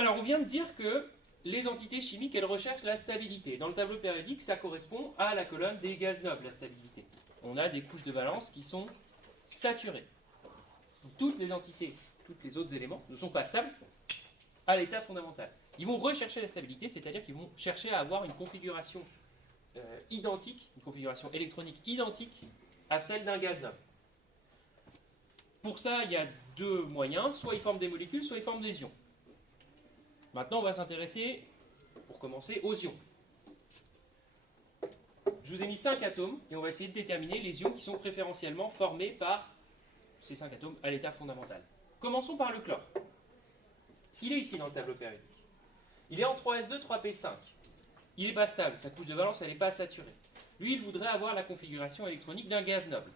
Alors, on vient de dire que les entités chimiques, elles recherchent la stabilité. Dans le tableau périodique, ça correspond à la colonne des gaz nobles, la stabilité. On a des couches de valence qui sont saturées. Toutes les entités, tous les autres éléments ne sont pas stables à l'état fondamental. Ils vont rechercher la stabilité, c'est-à-dire qu'ils vont chercher à avoir une configuration identique, une configuration électronique identique à celle d'un gaz noble. Pour ça, il y a deux moyens, soit ils forment des molécules, soit ils forment des ions. Maintenant, on va s'intéresser, pour commencer, aux ions. Je vous ai mis 5 atomes, et on va essayer de déterminer les ions qui sont préférentiellement formés par ces 5 atomes à l'état fondamental. Commençons par le chlore. Il est ici dans le tableau périodique. Il est en 3s2, 3p5. Il n'est pas stable, sa couche de valence, elle n'est pas saturée. Lui, il voudrait avoir la configuration électronique d'un gaz noble.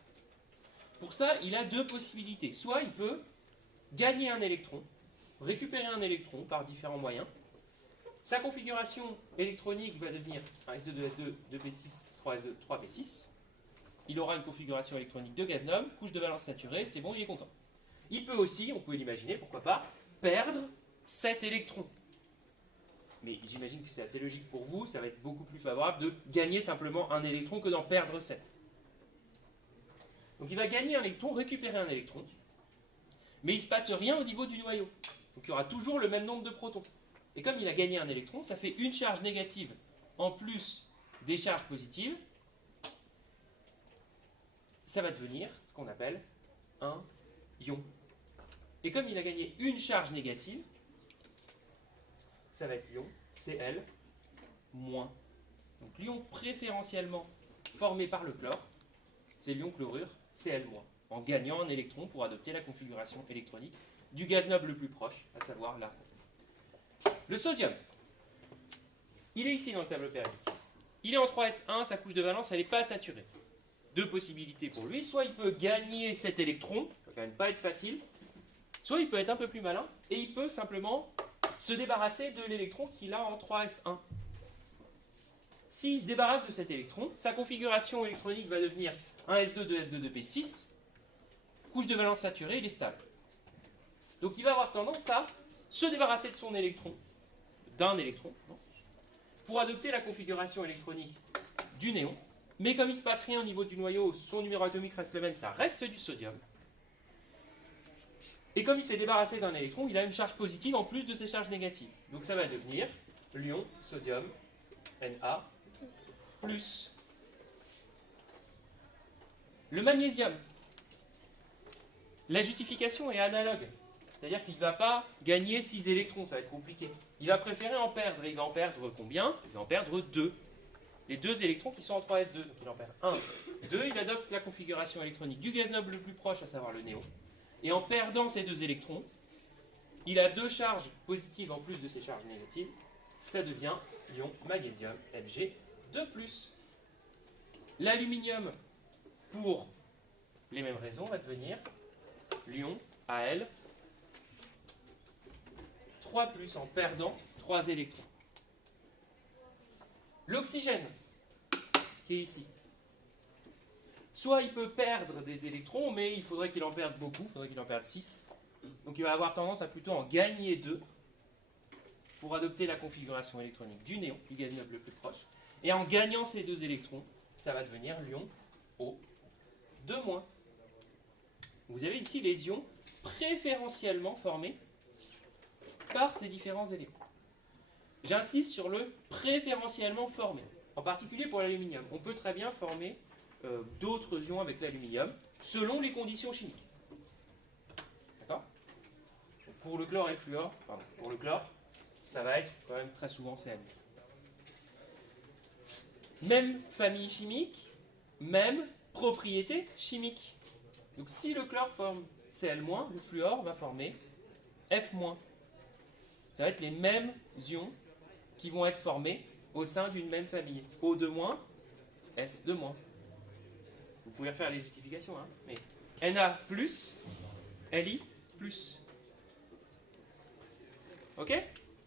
Pour ça, il a deux possibilités. Soit il peut gagner un électron, récupérer un électron par différents moyens. Sa configuration électronique va devenir 1s2, 2s2, 2p6, 3s2, 3p6. Il aura une configuration électronique de gaz noble, couche de valence saturée, c'est bon, il est content. Il peut aussi, on peut l'imaginer, pourquoi pas, perdre 7 électrons. Mais j'imagine que c'est assez logique pour vous, ça va être beaucoup plus favorable de gagner simplement un électron que d'en perdre 7. Donc il va gagner un électron, récupérer un électron, mais il ne se passe rien au niveau du noyau. Donc il y aura toujours le même nombre de protons. Et comme il a gagné un électron, ça fait une charge négative en plus des charges positives. Ça va devenir ce qu'on appelle un ion. Et comme il a gagné une charge négative, ça va être l'ion Cl-. Donc l'ion préférentiellement formé par le chlore, c'est l'ion chlorure Cl-, en gagnant un électron pour adopter la configuration électronique du gaz noble le plus proche, à savoir l'argon. Le sodium, il est ici dans le tableau périodique. Il est en 3s1, sa couche de valence, elle n'est pas saturée. Deux possibilités pour lui, soit il peut gagner cet électron, ça va quand même pas être facile, soit il peut être un peu plus malin, et il peut simplement se débarrasser de l'électron qu'il a en 3s1. S'il se débarrasse de cet électron, sa configuration électronique va devenir 1s2, 2s2, 2p6, couche de valence saturée, il est stable. Donc il va avoir tendance à se débarrasser de son électron, d'un électron, pour adopter la configuration électronique du néon. Mais comme il ne se passe rien au niveau du noyau, son numéro atomique reste le même, ça reste du sodium. Et comme il s'est débarrassé d'un électron, il a une charge positive en plus de ses charges négatives. Donc ça va devenir l'ion sodium Na+. Le magnésium, la justification est analogue. C'est-à-dire qu'il ne va pas gagner 6 électrons, ça va être compliqué. Il va préférer en perdre. Et il va en perdre combien? Il va en perdre 2. Les 2 électrons qui sont en 3s2. Donc il en perd 1. 2, il adopte la configuration électronique du gaz noble le plus proche, à savoir le néon. Et en perdant ces 2 électrons, il a 2 charges positives en plus de ses charges négatives. Ça devient l'ion magnésium Mg2+. L'aluminium, pour les mêmes raisons, va devenir l'ion Al 3+, en perdant 3 électrons. L'oxygène, qui est ici. Soit il peut perdre des électrons, mais il faudrait qu'il en perde beaucoup, il faudrait qu'il en perde 6. Donc il va avoir tendance à plutôt en gagner 2 pour adopter la configuration électronique du néon, du gaz noble le plus proche. Et en gagnant ces 2 électrons, ça va devenir l'ion O2-. Vous avez ici les ions préférentiellement formés par ces différents éléments. J'insiste sur le préférentiellement formé, en particulier pour l'aluminium. On peut très bien former d'autres ions avec l'aluminium selon les conditions chimiques. D'accord? Pour le chlore et le fluor, pour le chlore, ça va être quand même très souvent Cl. Même famille chimique, même propriété chimique. Donc si le chlore forme Cl-, le fluor va former F-. Ça va être les mêmes ions qui vont être formés au sein d'une même famille. O2-, S2-. Vous pouvez refaire les justifications, hein, mais Na+, Li+. Ok ?